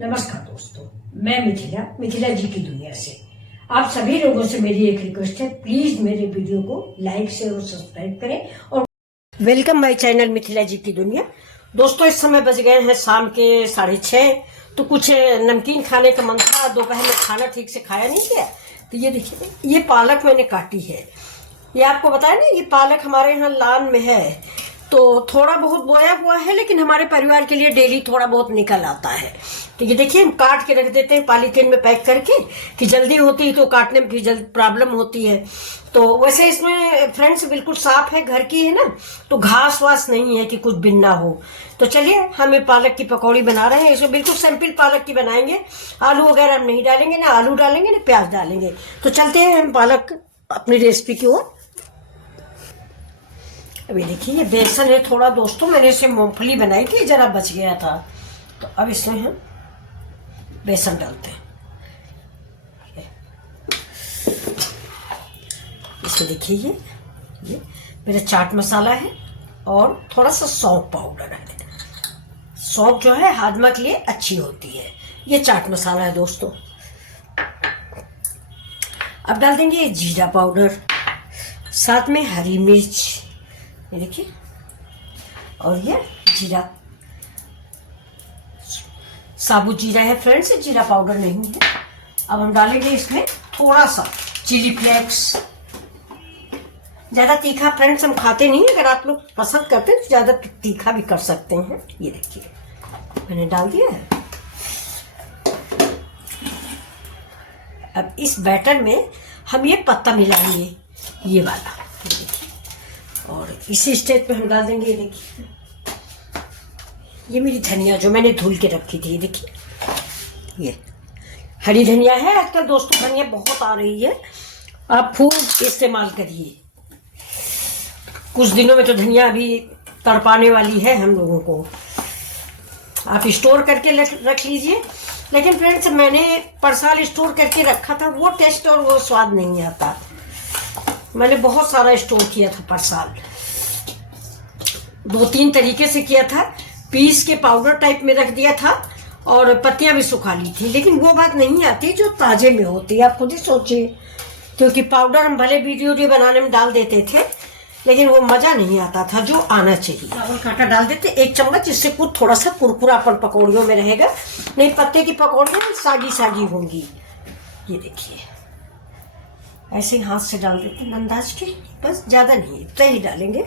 नमस्कार दोस्तों, मैं मिथिला जी की दुनिया से आप सभी लोगों से मेरी एक रिक्वेस्ट है, प्लीज मेरे वीडियो को लाइक शेयर और सब्सक्राइब करें और वेलकम माय चैनल मिथिला जी की दुनिया। दोस्तों, इस समय बज गए हैं शाम के 6:30, तो कुछ नमकीन खाने का मन था। दोपहर में खाना ठीक से खाया नहीं गया, तो ये देखिए, ये पालक मैंने काटी है। ये आपको बताया ना, ये पालक हमारे यहाँ लान में है, तो थोड़ा बहुत बोया हुआ है, लेकिन हमारे परिवार के लिए डेली थोड़ा बहुत निकल आता है। तो ये देखिए, हम काट के रख देते हैं पॉलीथीन में पैक करके, कि जल्दी होती है तो काटने में भी जल्द प्रॉब्लम होती है। तो वैसे इसमें फ्रेंड्स बिल्कुल साफ है, घर की है ना, तो घास वास नहीं है कि कुछ बिन्ना हो। तो चलिए, हम ये पालक की पकौड़ी बना रहे हैं। इसमें बिल्कुल सिंपल पालक की बनाएंगे, आलू वगैरह हम नहीं डालेंगे, ना आलू डालेंगे ना प्याज डालेंगे। तो चलते हैं हम पालक अपनी रेसिपी की ओर। अभी देखिए, ये बेसन है थोड़ा दोस्तों, मैंने इसे मूंगफली बनाई थी, जरा बच गया था, तो अब इसमें हम बेसन डालते हैं। इसमें देखिए, ये मेरा चाट मसाला है और थोड़ा सा सौंफ पाउडर है। सौंफ जो है हाजमा के लिए अच्छी होती है। ये चाट मसाला है दोस्तों। अब डाल देंगे ये जीरा पाउडर, साथ में हरी मिर्च, ये देखिए, और ये जीरा, साबुत जीरा है फ्रेंड्स, जीरा पाउडर नहीं है। अब हम डालेंगे इसमें थोड़ा सा चिली फ्लेक्स। ज्यादा तीखा फ्रेंड्स हम खाते नहीं, अगर आप लोग पसंद करते हैं तो ज्यादा तीखा भी कर सकते हैं। ये देखिए, मैंने डाल दिया है। अब इस बैटर में हम ये पत्ता मिलाएंगे, ये वाला, और इसी स्टेज पे हम डाल देंगे, ये देखिए, ये मेरी धनिया जो मैंने धुल के रखी थी, ये देखिए, ये हरी धनिया है। आजकल दोस्तों धनिया बहुत आ रही है, आप खूब इस्तेमाल करिए। कुछ दिनों में तो धनिया अभी तड़पाने वाली है हम लोगों को। आप स्टोर करके रख लीजिए, लेकिन फ्रेंड्स मैंने पर साल स्टोर करके रखा था, वो टेस्ट और वो स्वाद नहीं आता। मैंने बहुत सारा स्टोर किया था पर साल, 2-3 तरीके से किया था। पीस के पाउडर टाइप में रख दिया था और पत्तियां भी सुखा ली थी, लेकिन वो बात नहीं आती जो ताजे में होती है। आप खुद ही सोचिए, क्योंकि पाउडर हम भले वीडियो बनाने में डाल देते थे, लेकिन वो मजा नहीं आता था जो आना चाहिए। चावल काटा डाल देते 1 चम्मच, जिससे कुछ थोड़ा सा कुरकुरापन पकौड़ियों में रहेगा, नहीं पत्ते की पकौड़ियाँ सागी सागी होंगी। ये देखिए, ऐसे ही हाथ से डाल देते हैं अंदाज के, बस ज्यादा नहीं, इतना ही डालेंगे।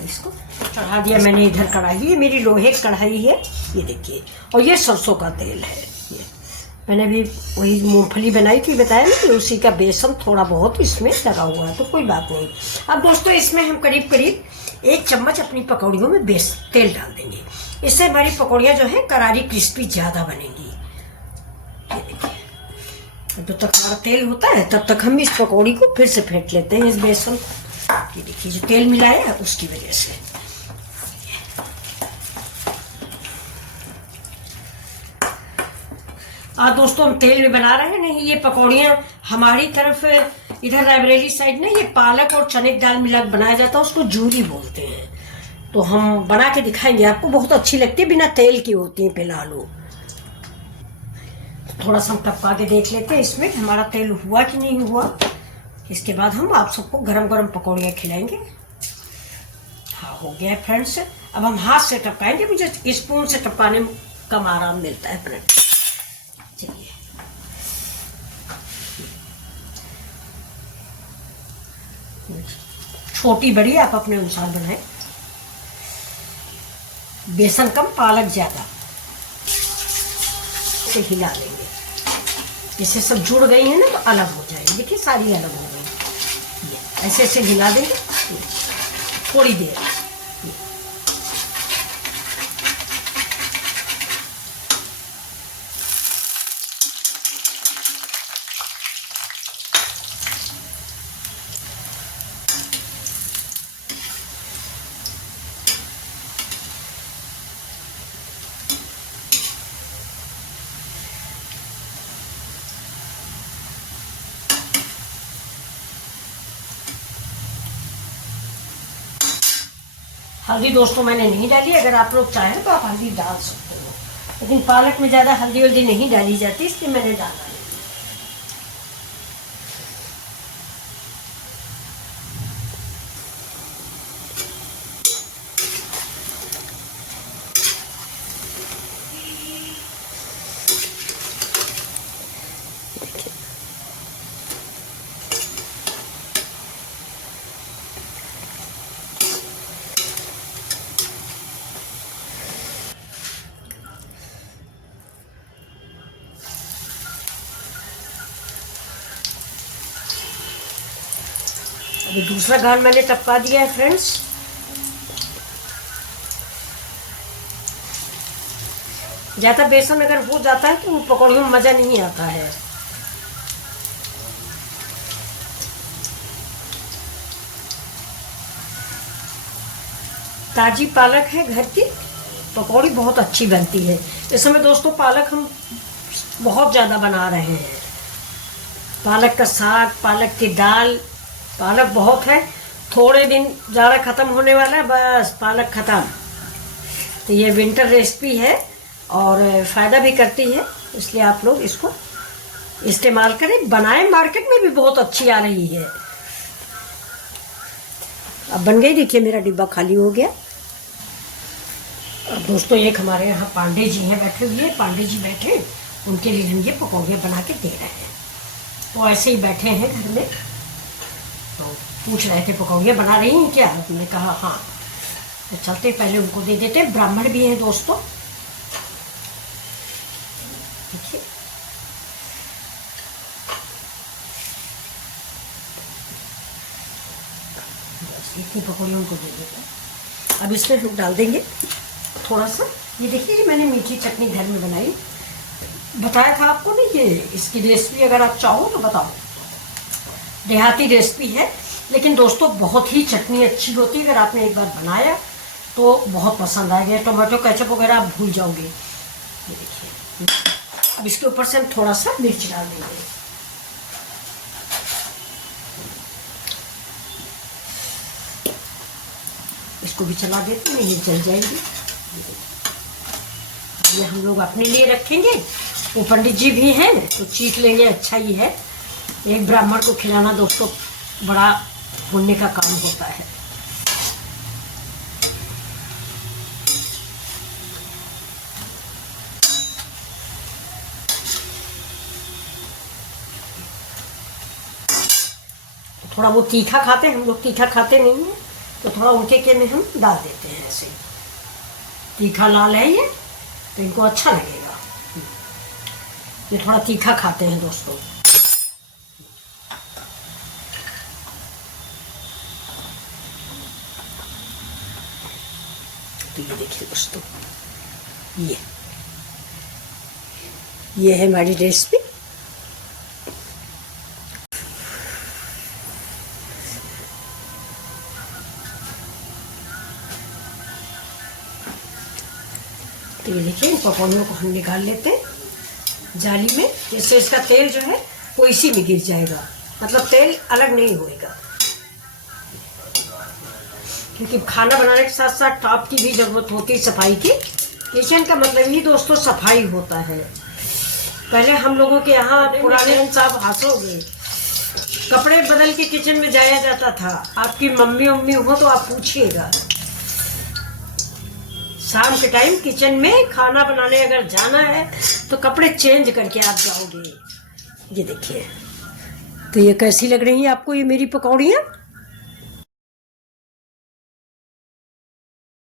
इसको चढ़ा दिया मैंने इधर कढ़ाई, ये मेरी लोहे की कढ़ाई है, ये देखिए, और ये सरसों का तेल है। ये मैंने भी वही मूंगफली बनाई थी, बताया ना, कि उसी का बेसन थोड़ा बहुत इसमें लगा हुआ है, तो कोई बात नहीं। अब दोस्तों, इसमें हम करीब करीब 1 चम्मच अपनी पकौड़ियों में तेल डाल देंगे। इससे हमारी पकौड़ियाँ जो है करारी क्रिस्पी ज्यादा बनेंगी। ये देखिए, जब तक हमारा तेल होता है तब तक हम इस पकौड़ी को फिर से फेंट लेते हैं, इस बेसन। ये देखिए, जो तेल मिलाया है उसकी वजह से। आज दोस्तों हम तेल में बना रहे हैं, नहीं ये पकौड़ियाँ हमारी तरफ इधर रायबरेली साइड ना, ये पालक और चने की दाल मिला बनाया जाता है, उसको जूरी बोलते हैं। तो हम बना के दिखाएंगे आपको, बहुत अच्छी लगती है, बिना तेल की होती है फिलहाल वो। थोड़ा सा हम टपका के देख लेते हैं इसमें हमारा तेल हुआ कि नहीं हुआ। इसके बाद हम आप सबको गरम गरम पकौड़ियाँ खिलाएंगे। हाँ, हो गया है फ्रेंड्स। अब हम हाथ से टपकाएंगे, मुझे स्पून से टपकाने में कम आराम मिलता है फ्रेंड्स। चलिए, छोटी बड़ी आप अपने अनुसार बनाएं, बेसन कम पालक ज्यादा, इसे हिला लेंगे। जैसे सब जुड़ गई है ना, तो अलग हो जाएगी। देखिए, सारी अलग हो गई। ये ऐसे ऐसे हिला देंगे थोड़ी देर। हल्दी दोस्तों मैंने नहीं डाली, अगर आप लोग चाहें तो आप हल्दी डाल सकते हो, लेकिन पालक में ज़्यादा हल्दी वल्दी नहीं डाली जाती, इसलिए मैंने डाला नहीं। अभी दूसरा घान मैंने टपका दिया है फ्रेंड्स। ज़्यादा बेसन अगर हो जाता है तो पकौड़ियों में मज़ा नहीं आता है। ताजी पालक है घर की, पकौड़ी बहुत अच्छी बनती है। इस समय दोस्तों पालक हम बहुत ज़्यादा बना रहे हैं। पालक का साग, पालक की दाल, पालक बहुत है। थोड़े दिन जाड़ा ख़त्म होने वाला है, बस पालक ख़त्म। तो ये विंटर रेसिपी है और फ़ायदा भी करती है, इसलिए आप लोग इसको इस्तेमाल करें, बनाएं। मार्केट में भी बहुत अच्छी आ रही है। अब बन गई, देखिए मेरा डिब्बा खाली हो गया। और दोस्तों एक हमारे यहाँ पांडे जी हैं बैठे हुए, पांडे जी बैठे, उनके लिए हम ये पकौड़ियाँ बना के दे रहे हैं। वो ऐसे ही बैठे हैं घर में, तो पूछ रहे थे पकौड़ियाँ बना रही हैं क्या? हमने कहा हाँ। तो चलते पहले उनको दे देते हैं। ब्राह्मण भी हैं दोस्तों, देखिए। बस इतनी पकौड़ियाँ उनको दे देते हैं। अब इसमें हम डाल देंगे थोड़ा सा, ये देखिए कि मैंने मीठी चटनी घर में बनाई, बताया था आपको नहीं। ये इसकी रेसिपी अगर आप चाहो तो बताओ, देहाती रेसिपी है, लेकिन दोस्तों बहुत ही चटनी अच्छी होती है। अगर आपने एक बार बनाया तो बहुत पसंद आएगा। टोमेटो केचप वगैरह आप भूल जाओगे। ये देखिए, अब इसके ऊपर से हम थोड़ा सा मिर्च डाल देंगे। इसको भी चला देते हैं, ये जल जाएंगे। ये हम लोग अपने लिए रखेंगे, वो पंडित जी भी हैं तो चीख लेंगे, अच्छा ही है। एक ब्राह्मण को खिलाना दोस्तों बड़ा पुण्य का काम होता है। थोड़ा वो तीखा खाते हैं, हम लोग तीखा खाते नहीं हैं, तो थोड़ा उनके के में हम डाल देते हैं। ऐसे तीखा लाल है ये, तो इनको अच्छा लगेगा। ये थोड़ा तीखा खाते हैं दोस्तों। तो ये देखिए दोस्तों, ये है हमारी रेसिपी। तो ये देखिए, इन पकौड़ियों को हम निकाल लेते हैं जाली में, जिससे इसका तेल जो है वो इसी में गिर जाएगा, मतलब तेल अलग नहीं होएगा। क्योंकि खाना बनाने के साथ साथ टॉप की भी ज़रूरत होती है, सफाई की। किचन का मतलब ही दोस्तों सफाई होता है। पहले हम लोगों के यहाँ पुराने साहब हंसोगे, कपड़े बदल के किचन में जाया जाता था। आपकी मम्मी हो तो आप पूछिएगा, शाम के टाइम किचन में खाना बनाने अगर जाना है तो कपड़े चेंज करके आप जाओगे। ये देखिए, तो ये कैसी लग रही है आपको ये मेरी पकौड़ियाँ?